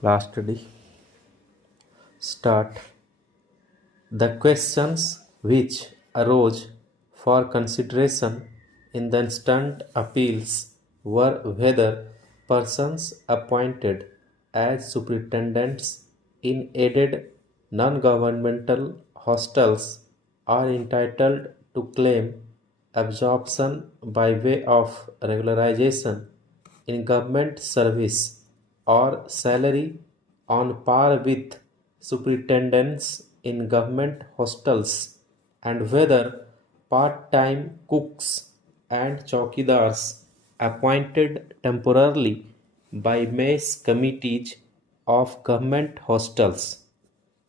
Lastly, start the questions which arose for consideration in the instant appeals were whether persons appointed as superintendents in aided non-governmental hostels are entitled to claim absorption by way of regularization in government service or salary on par with superintendents in government hostels, and whether part-time cooks and chowkidars appointed temporarily by mess committees of government hostels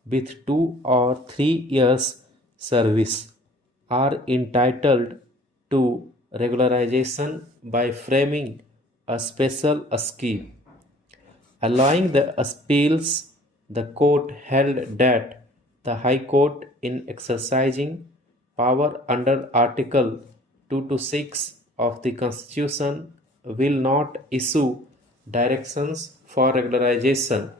with 2 or 3 years service are entitled to regularization by framing a special scheme. Allowing the appeals, the court held that the High Court, in exercising power under Article 2 to 6 of the Constitution, will not issue directions for regularization,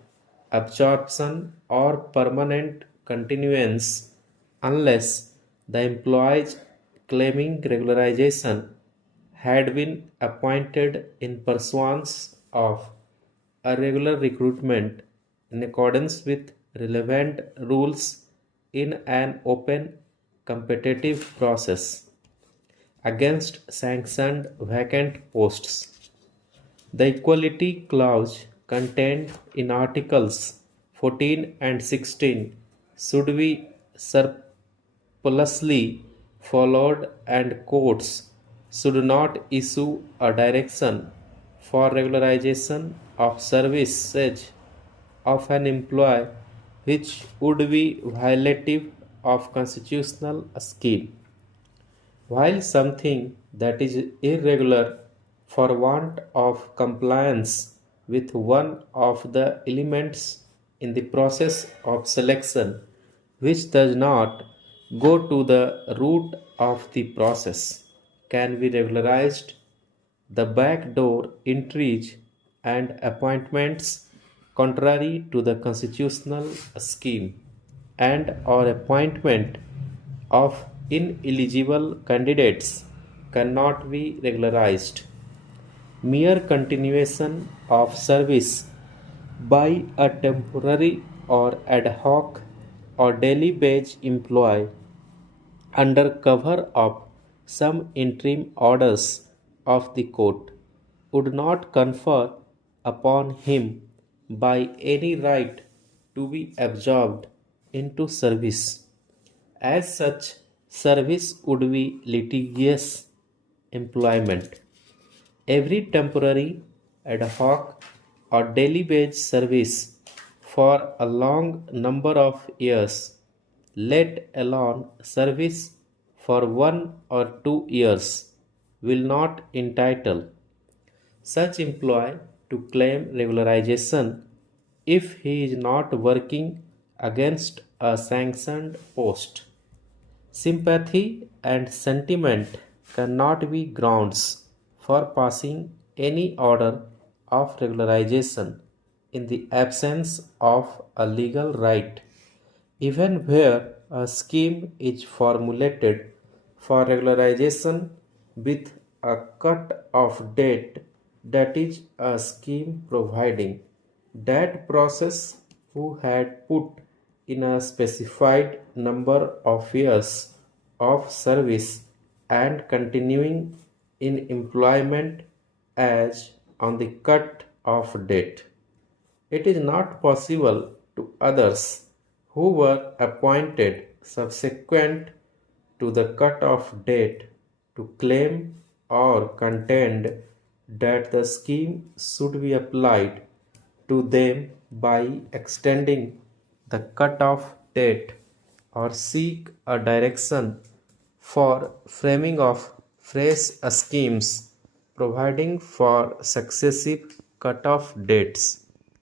absorption, or permanent continuance unless the employees claiming regularization had been appointed in pursuance of a regular recruitment in accordance with relevant rules in an open competitive process against sanctioned vacant posts. The equality clause contained in Articles 14 and 16 should be scrupulously followed, and courts should not issue a direction for regularization of services of an employee which would be violative of constitutional scheme. While something that is irregular for want of compliance with one of the elements in the process of selection, which does not go to the root of the process, can be regularized, the backdoor entries and appointments contrary to the constitutional scheme and or appointment of ineligible candidates cannot be regularized. Mere continuation of service by a temporary or ad hoc or daily wage employee under cover of some interim orders of the court would not confer upon him by any right to be absorbed into service. As such, service would be litigious employment. Every temporary, ad hoc, or daily wage service for a long number of years, let alone service for 1 or 2 years, will not entitle such employee to claim regularization if he is not working against a sanctioned post. Sympathy and sentiment cannot be grounds for passing any order of regularization in the absence of a legal right, even where a scheme is formulated for regularization with a cut-off date, that is, a scheme providing that process who had put in a specified number of years of service and continuing in employment as on the cut-off date. It is not possible to others who were appointed subsequent to the cut-off date to claim or contend that the scheme should be applied to them by extending the cut-off date or seek a direction for framing of fresh schemes providing for successive cut-off dates.